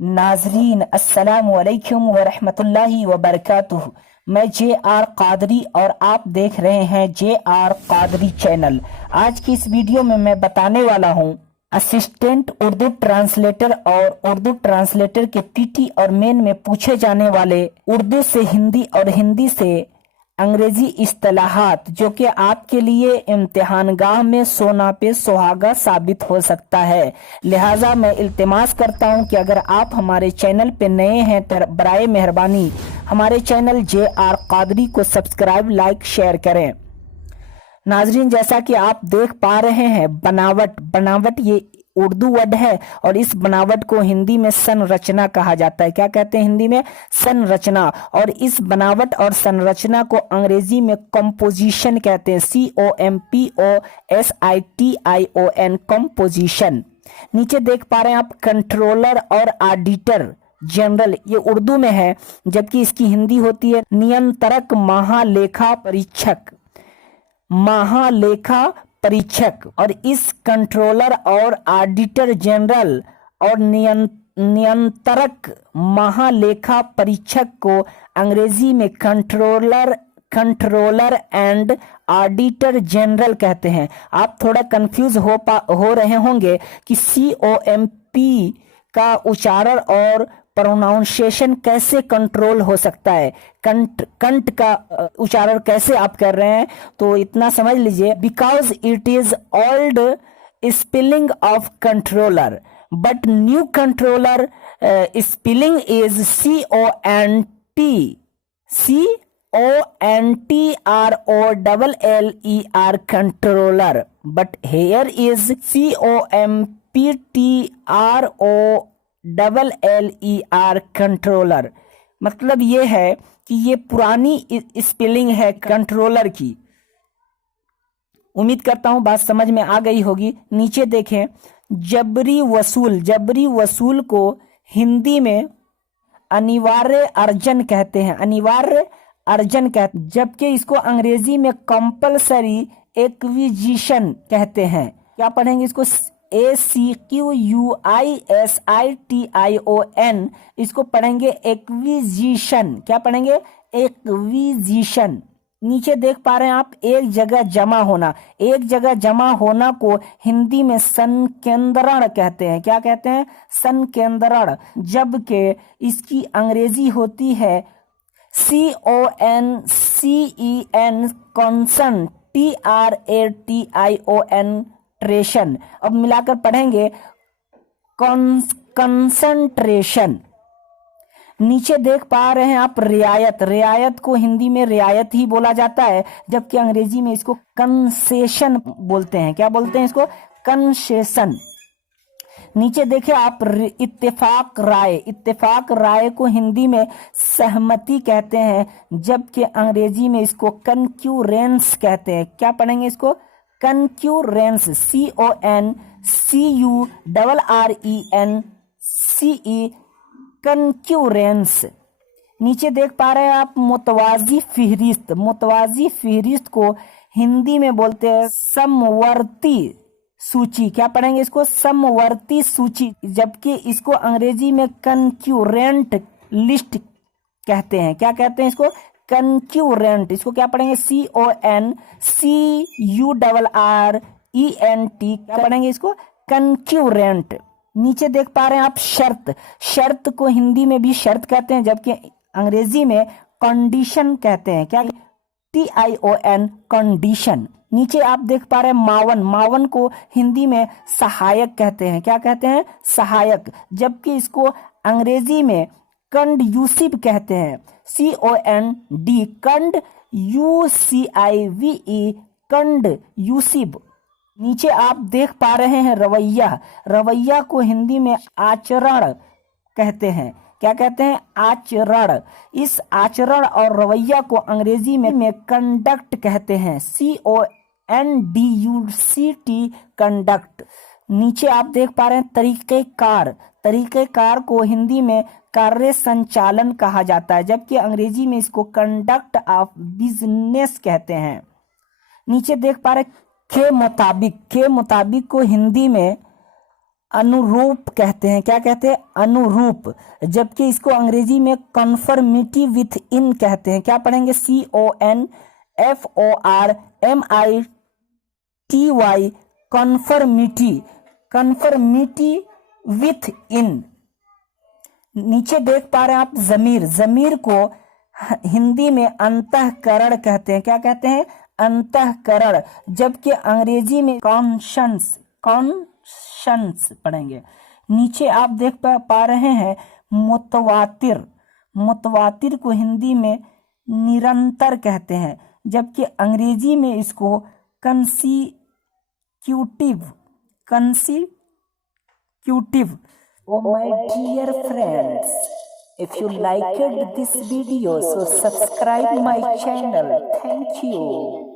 नाजरीन अस्सलामु अलैकुम व रहमतुल्लाहि व बरकातुहू। मैं जे.आर. कादरी और आप देख रहे हैं जे.आर. कादरी चैनल। आज की इस वीडियो में मैं बताने वाला हूं असिस्टेंट उर्दू ट्रांसलेटर और उर्दू ट्रांसलेटर के पीटी और मेन में पूछे जाने वाले उर्दू से हिंदी और हिंदी से अंग्रेजी इस्तिलाहात, जो कि आपके लिए इम्तिहानगाह में सोना पे सुहागा साबित हो सकता है। लिहाजा मैं इल्तिमास करता हूं कि अगर आप हमारे चैनल पे नए हैं तो बराए मेहरबानी हमारे चैनल जे.आर. कादरी को सब्सक्राइब, लाइक, शेयर करें। नाजरीन, जैसा कि आप देख पा रहे हैं, बनावट ये उर्दू वर्ड है और इस बनावट को हिंदी में संरचना कहा जाता है। क्या कहते हैं हिंदी में? संरचना। और इस बनावट और संरचना को अंग्रेजी में कंपोजिशन कहते हैं। COMPOSITION, composition. नीचे देख पा रहे हैं आप कंट्रोलर और ऑडिटर जनरल, ये उर्दू में है, जबकि इसकी हिंदी होती है नियंत्रक, महालेखा परीक्षक, महालेखा परीक्षक। और इस कंट्रोलर और ऑडिटर जनरल और नियंत्रक महालेखा परीक्षक को अंग्रेजी में कंट्रोलर एंड ऑडिटर जनरल कहते हैं। आप थोड़ा कंफ्यूज हो रहे होंगे कि COMP का उच्चारण और प्रोनाउंसिएशन कैसे कंट्रोल हो सकता है, कंट का उच्चारण कैसे आप कर रहे हैं। तो इतना समझ लीजिए, because it is old spelling of controller but new controller spelling is CONTROLLER controller, but here is COMPTROLLER controller. मतलब ये है कि ये पुरानी स्पेलिंग है कंट्रोलर की। उम्मीद करता हूं बात समझ में आ गई होगी। नीचे देखें, जबरी वसूल को हिंदी में अनिवार्य अर्जन कहते हैं, जबकि इसको अंग्रेजी में कंपलसरी एक्विजिशन कहते हैं। क्या पढ़ेंगे इसको? ACQUISITION, इसको पढ़ेंगे एक्विजिशन। क्या पढ़ेंगे? एक्विजिशन। नीचे देख पा रहे हैं आप एक जगह जमा होना को हिंदी में संकेंद्रण कहते हैं। क्या कहते हैं? संकेंद्रण। जबकि इसकी अंग्रेजी होती है CONCEN, कॉन्सन, TRATION, ट्रेशन। अब मिलाकर पढ़ेंगे कंसंट्रेशन। नीचे देख पा रहे हैं आप रियायत को हिंदी में रियायत ही बोला जाता है, जबकि अंग्रेजी में इसको कंसेशन बोलते हैं। क्या बोलते हैं इसको? कंसेशन। नीचे देखिए आप इत्तेफाक राय को हिंदी में सहमति कहते हैं, जबकि अंग्रेजी में इसको कंक्यूरेंस कहते हैं। क्या पढ़ेंगे इसको? कंक्यूरेंस, CONCURRENCE, कंक्यूरेंस। नीचे देख पा रहे हैं आप मुतवाजी फहिरिस्त को हिंदी में बोलते हैं समवर्ती सूची। क्या पढ़ेंगे इसको? समवर्ती सूची, जबकि इसको अंग्रेजी में कंक्यूरेंट लिस्ट कहते हैं। क्या कहते हैं इसको? कंक्यूरेंट। इसको क्या पढ़ेंगे? CONCURRENT। क्या पढ़ेंगे इसको? कंक्यूरेंट। नीचे देख पा रहे हैं आप शर्त को हिंदी में भी शर्त कहते हैं, जबकि अंग्रेजी में कंडीशन कहते हैं। क्या? TION, condition. नीचे आप देख पा रहे हैं मावन को हिंदी में सहायक कहते हैं। क्या कहते हैं? सहायक, जबकि इसको अंग्रेजी में कंडयूसिव कहते हैं। COND, UCIVE, कंडयूसिव। नीचे आप देख पा रहे हैं रवैया को हिंदी में आचरण कहते हैं। क्या कहते हैं? आचरण। इस आचरण और रवैया को अंग्रेजी में कंडक्ट कहते हैं। CONDUCT, conduct. नीचे आप देख पा रहे हैं तरीक़ेकार को हिंदी में कार्य संचालन कहा जाता है, जबकि अंग्रेजी में इसको कंडक्ट ऑफ बिजनेस कहते हैं। नीचे देख पा रहे के मुताबिक को हिंदी में अनुरूप कहते हैं। क्या कहते हैं? अनुरूप। जबकि इसको अंग्रेजी में कन्फर्मिटी विथ इन कहते हैं। क्या पढ़ेंगे? CONFORMITY, कन्फर्मिटी, कन्फर्मिटी विथ इन। नीचे देख पा रहे हैं आप जमीर। जमीर को हिंदी में अंतःकरण कहते हैं। क्या कहते हैं? अंतःकरण। जबकि अंग्रेजी में कॉन्शंस, कॉन्शंस पढ़ेंगे। नीचे आप देख पा रहे हैं मुतवातिर। मुतवातिर को हिंदी में निरंतर कहते हैं, जबकि अंग्रेजी में इसको consecutive, consecutive. Oh my dear friends, if you liked this video, so subscribe my channel. Thank you.